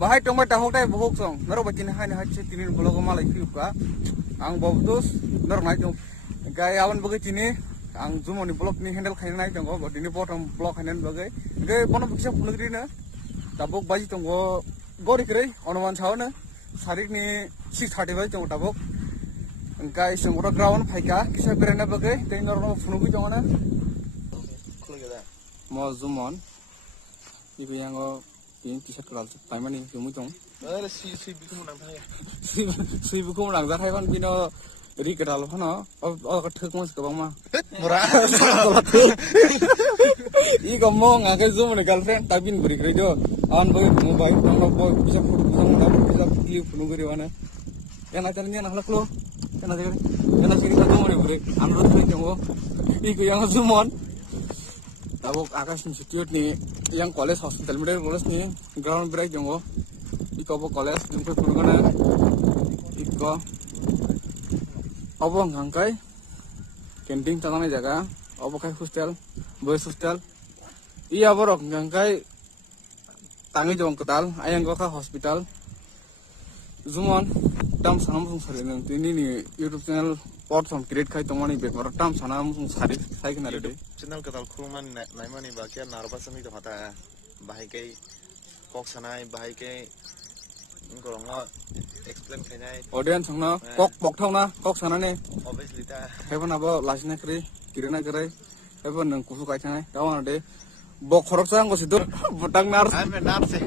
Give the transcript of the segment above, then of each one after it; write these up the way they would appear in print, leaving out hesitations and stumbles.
bahai tongba tahok dai bogok song naro bacin hai na hache tinin blogo malai kriuka ang bobdos naro nai jong gai awan bagi tini ang zumoni blog ni handle khainai tongo bodini bottom blog hanen bagai gai bono biksa punagri na tabok baji tongo gori kre onuman chauna sarik ni 6:30 baji tongo tabok gai sengora ground phaika kisa berena bagai tenor no funugi tongo na mo zumon ibu yang ini t-shirt kelal paimani kamu tong si buku menang zahai kan bino ri kedal hono ketuk mas kebang mah murah i ngomong ngakai zoom nih girlfriend tapi beri kerja awan boy mobile boy bisa foto bisa pilih penuh beri mana yang acaranya nak lo yang acaranya kita zoom nih beri android nih jongo iku yang zoomon tabok Akash Institute nih yang college hospital middle college nih ground break jongo iko college jumpa penuh kana iko obo ngangkai camping tangan jaga obo kai hostel boys hostel iya borok ngangkai tangi jong ketal ayang goka hospital zumon tam sanam sung sari nang ini nih YouTube channel port from create kai tongani bekor tam sanam sung sari sai kena de channel ketal kruman naimani bakia narbasan itu kata bahai kai kok sanai bahai kai ngolongo explain khainai audience sangna kok bok thong na kok sanane obviously ta heaven abo lasna kri kirena krai heaven nang kusu kai thai tawana de bok khorok sang ko sidur botang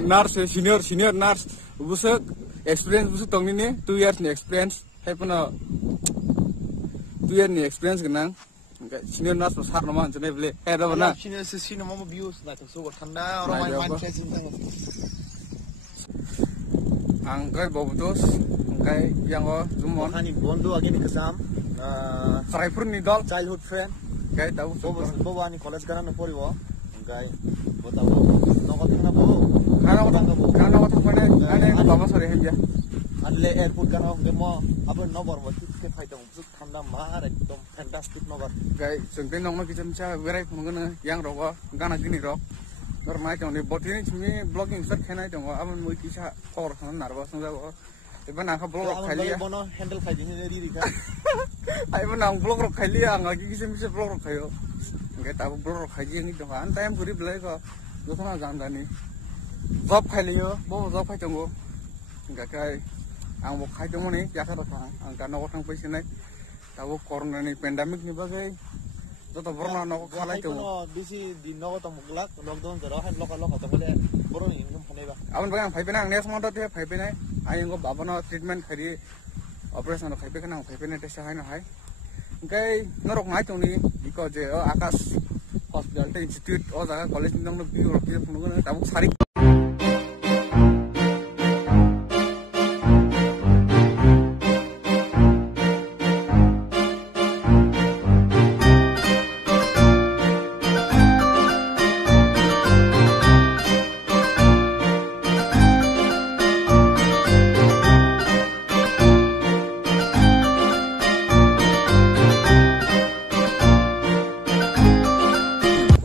nurse senior nurse busuk experience busuk tongni ne 2 years ni experience heaven 2 years ni experience genang senior nurse sar nama jene bele head of na senior mama views na so thanda orang main chasing tang angkai bobutos angkai yang zumon hani bondu agini kesam Saifur ni dol childhood friend kai tahu bobo ani college kana no poribo angkai botabo nokoting na bo kana wata pane ane baba sore hemja anle airport kana demo abon nobor bo ke phaitong suk thanda mar ekdom fantastic nobor kai sengte nongno kicham cha berai phungana yang rogo gana gini rok normal jong ni botini chimi blogging start khenai jong abon moi kisa khor khana narwa sangja go iban angka blog khaili bono handle khai dini ri ri ka iban ang blog rok khaili ang agi kisa blog rok khayo ngai ta blog rok khaji ni jong an time guri blai ko jotona gandani job khaili yo bo job khai jong go ngai kai ang bo khai jong ni jaka rok ang kana ko thang paisinai tabo corona ni pandemic ni bagai joto borna no khalai to bisi di no to muglak lockdown jero han lokal to bole boro income phane ba abon bagang phaibe na next month te phaibe na ayang go babano treatment khari operation khaibe kana phaibe na test hai na hai ngai norok ngai tong ni iko je Akash hospital te institute o jaga college nang no bi ro ki phunu na tabuk sari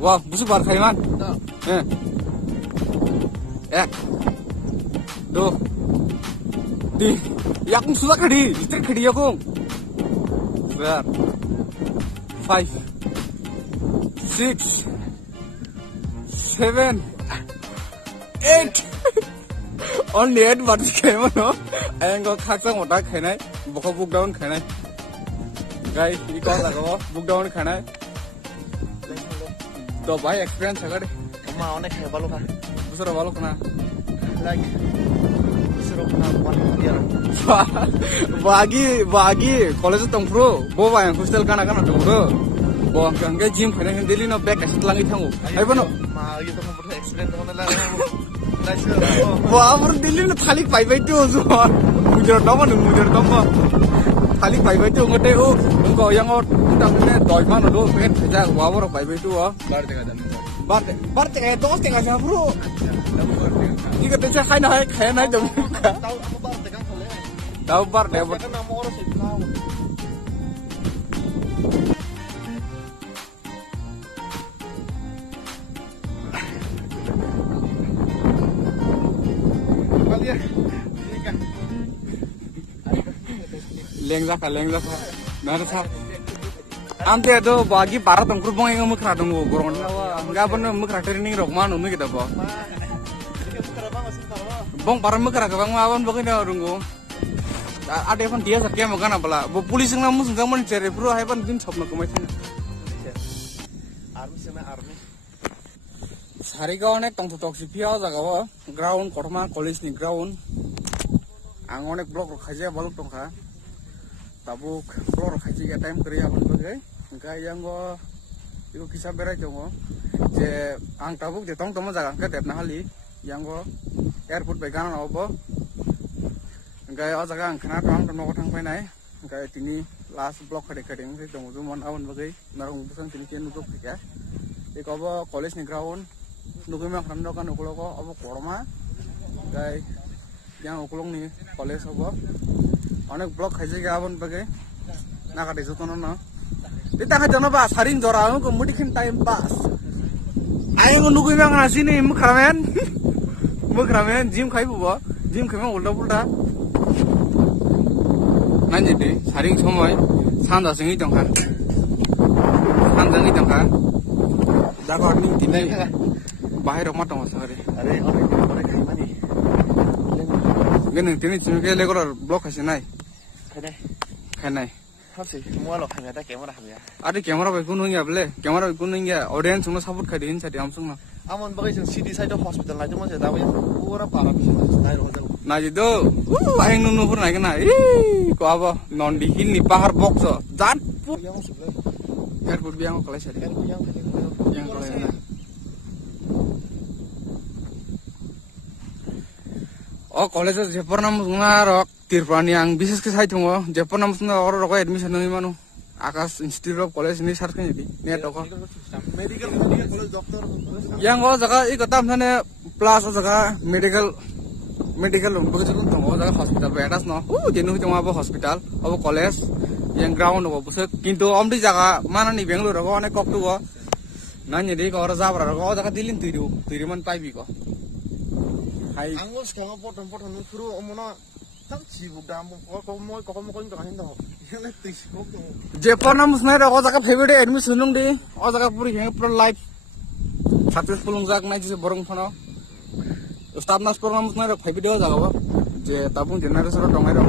wah busuk bar khaiman do di yakung sudah khadi istri khadi yakung ber 5 6 7 8 only 8 bar khaiman no ayang go khaksa mota khainai boko book down khainai guys iko lagawo book down khainai तो भाई एक्सपीरियंस है करे ma onek hai balo kan दूसरा वालों को ना like दूसरा को ना 1 year बागी कॉलेज तुम प्रो वो भाई हॉस्टल का ना तुम प्रो वो अंगे जिम खाने हैं दिल्ली ना बैग कैसे लांगी थांगो है बनो ma gitu kan pernah experience होने लगा वो आवर दिल्ली ना थाली पाई पाई तो जो मुझे डमा थाली पाई पाई तो ngate oh उनको yang utang ini doi mana do pengen kerja wawer paई पाई तो bar tengah dos tengah jam bro ini katanya hai na hai kaya na jam tahu aku bar tegang kole tahu bar deh kan nama orang sih tahu dia. Leng zaka. Nara sa. Ante ado bagi para tongkur bong yang mukra dong gorong lawa. Enggak pernah mukra training rok manu nih kita bo. Bong para mukra ke bang awan bagi dah rungu. Ada pun dia sakit makan apa lah. Bo polis yang namus enggak mau cari bro. Hai pun bin shop nak kemana. Army sama army. Hari kau nek tong tutok si piau jaga bo. Ground korma college ni ground. Ang onek blok kaji baluk tong ka. Tabuk blok kaji ke time kerja pun bagai. Engkau yang go, itu kisah berat jongo. Je ang tabuk je tong tomo jaga angkat dep nahali. Yang go airport beganan apa. Engkau jaga angkana tong tomo kotang penai. Engkau tini last block kadang sih tong tu mon awan bagai. Narong bukan tini kian nutuk ya. Iko bo college ni ground. Nuku memang kan ukulong ko apa korma. Engkau yang ukulong ni college apa. Onek blok kaji ke awan bagai. Nak ada itu tono na. Kita kan jangan bahas harin jorang, kemudian time pass. Ayo nunggu yang ngasih nih, mukramen, gym kai buat, gym kai mau ulta. Nanti deh, haring semua, sanda sengi jangkan, Dakar ni tinggal, bahaya rumah tong sehari. Ada orang kayak ni. Gini, tini cuma kayak lekor blok kasih naik, kenai. Hapsi, semua lo kami ada kamera kami ya. Ada kamera berkunung ya beli, kamera berkunung ya. Audiens semua sabut kadiin jadi amsung lah. Aman bagai jeng CD side hospital aja masih tahu ya. Pura parah bisa naik hotel. Nah itu, aing nunu pun naik na. Ih, kau apa? Non dihin nih pahar box so. Jat. Yang sebelah. Airport biang kau kelas ada. Yang kelas ada. Oh college Jepur namus ngarok tirpan yang bisnis ke saya tunggu Jepur namus ngarok rokok admission nih manu Akas Institute of College ini seharusnya jadi nih doko Medical college dokter yang kau jaga ikut tamsane plus jaga medical begitu tuh tunggu jaga hospital beras no jenuh cuma apa hospital apa college yang ground apa buset kintu om di jaga mana nih Bangalore rokok ane kok tuh nanya deh kau rasa berapa rokok jaga dilin tiriman paibi kok Hai. Anggus sekarang potong suruh omona tak sibuk dah kau mau itu kan itu. Yang letih sibuk tu. Jepun namus naik aku jaga favorite admission nung di. Aku jaga puri yang pro life. Successful nung jaga naik je borong fana. Ustad nas pro namus naik favorite jaga apa. Je tabung jenar sero dong ayo.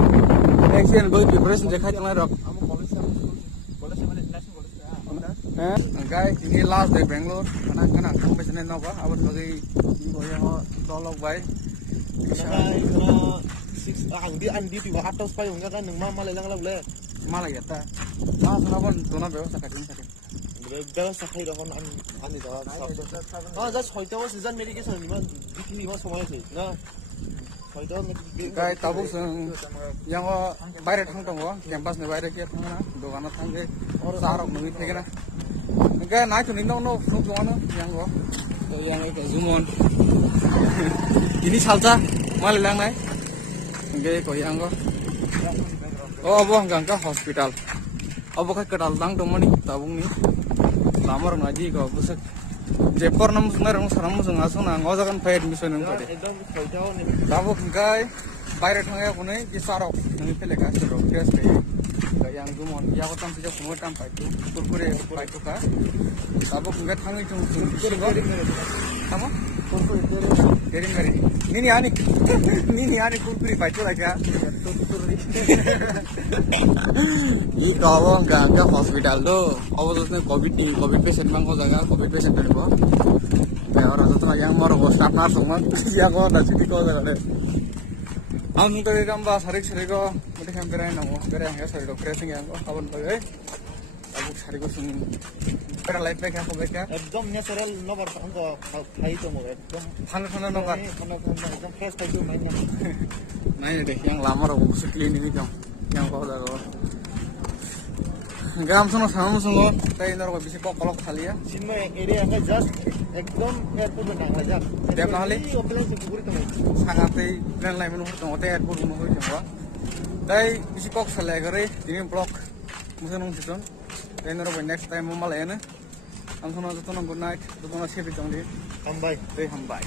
Next year boy preparation je khai naik. Kamu college mana international college Enggak, ini last day Bangalore. Karena sampai sini napa, abang bagi yang tolong baik. Kalau andi tiba atas payung kan neng mama lelang boleh. Malah ya ta. Kenapa tuna bewa sakit. Bewa sakit dah andi dah. Just hotel season medication ni man bikini mas semua sih. Nah. Kayak tabuk yang bayar thang tong campus ni bayar kia thang na dokan thang ke sarok nungi theke na kayak naik tu nino no fluk doang yang itu zoomon ini salsa malilang naik kayak kau yang oh boh gangka hospital kayak kedal tang dong mani tabung ni lamar ngaji kau busuk Jepur namus ngarang saramus ngasung na ngozakan pay admission nung kade tabuk kai bayar thangya kunai ki sarok nungi pele ka sarok kes pe yang zoomon ya ko tam sija kumot tam pai tu kurkure pai tu ka tabuk ngat thangi chung singo sama kurkure tering gari nini ani kurkure pai tu aja I kawang gangga hospital do awas usne covid patient mang ko jaga covid patient ni bo orang tu yang moro ko staff nurse mang ya ko na siti ko jaga de am to gamba sarik ko mute kam berai namo berai ha sari do pressing yang ko kawan bagai abuk sari ko sing pera life pack ha ko beka एकदम नेचुरल नबर हमको खाई तो मोगे एकदम thana no ka एकदम फ्रेश खाई तो mainnya nai de yang lamar ko busuk clean ini jam yang ko jaga gam sono sama sungo tai nor ko bisi ko kolok khalia sinno area ka just एकदम एयरपोर्ट में नांगला जा देख नाले प्लेन से गुरी तो sangatei plan lai menu to hote airport mo ho jangwa dai bisi kok sale gare dini block musen nung siton dai nor next time mo malena am sono to good night to no safe jong di हम भाई dai ham bye